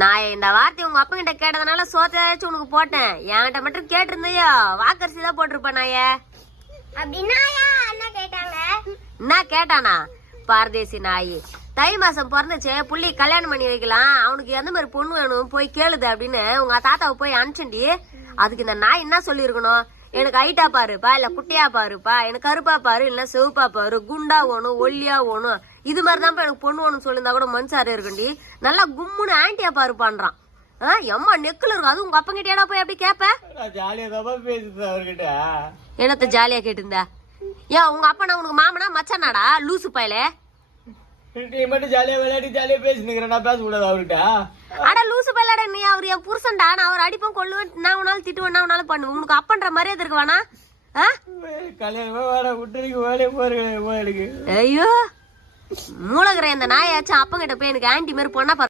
நான் இந்த வார்த்தை உங்க அப்பா கிட்ட கேட்டதுனால சோத்தையாச்சும் உனக்கு போட்டேன். என்கிட்ட மட்டும் கேட்டிருந்தையோ வாக்கரிசி தான் போட்டிருப்பேன். நாய அப்படின்னா என்ன கேட்டாங்க? என்ன கேட்டானா? பாரதேசி நாய். தை மாசம் பிறந்துச்சு, புள்ளி கல்யாணம் பண்ணி வைக்கலாம், அவனுக்கு எந்த மாதிரி பொண்ணு வேணும் போய் கேளுது அப்படின்னு உங்க தாத்தாவை போய் அனுப்பிச்சுண்டி. அதுக்கு இந்த நாய் என்ன சொல்லியிருக்கணும்? எனக்கு ஹைட்டா பாருப்பா, இல்ல குட்டியா பாருப்பா, எனக்கு கருப்பா பாரு, இல்ல சிவப்பா பாரு, குண்டா ஓணும், ஒல்லியா ஓணும், இது மாதிரிதான் எனக்கு பொண்ணு வேணும்னு சொல்லியிருந்தா கூட மனுஷாரு இருக்குண்டி. நல்லா கும்முன்னு ஆன்டியா பாருப்பான்றான். எம்மா நெக்குல இருக்கும். அது உங்க அப்பா கிட்டேடா போய் அப்படி கேப்ப? என்னத்த ஜாலியா கேட்டிருந்தா? ஏன் உங்க அப்பா நான் உனக்கு மாமனா மச்சானாடா லூசு பயலே? அட லூசு பயலாடா நீ. அவர் என் புருஷன்டா. நான் அவர் அடிப்பேன், கொள்ளுவேன், நான் உன்னாலும் திட்டுவேன், நான் உன்னாலும் பண்ணுவேன். உனக்கு அப்பன்ற மரியாதை இருக்கு வேணா? ஐயோ மூலகிற இந்த நாயாச்சும் அப்பங்கிட்ட போய் எனக்கு ஆன்டி மாதிரி பொண்ணா